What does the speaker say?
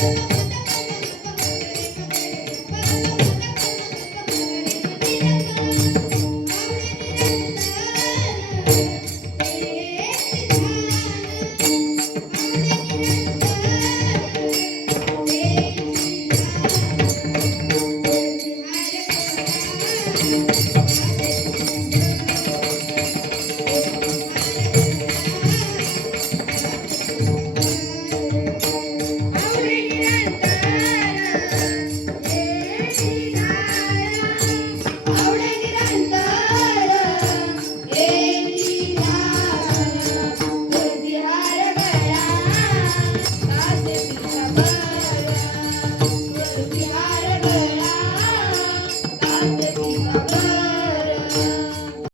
Thank you.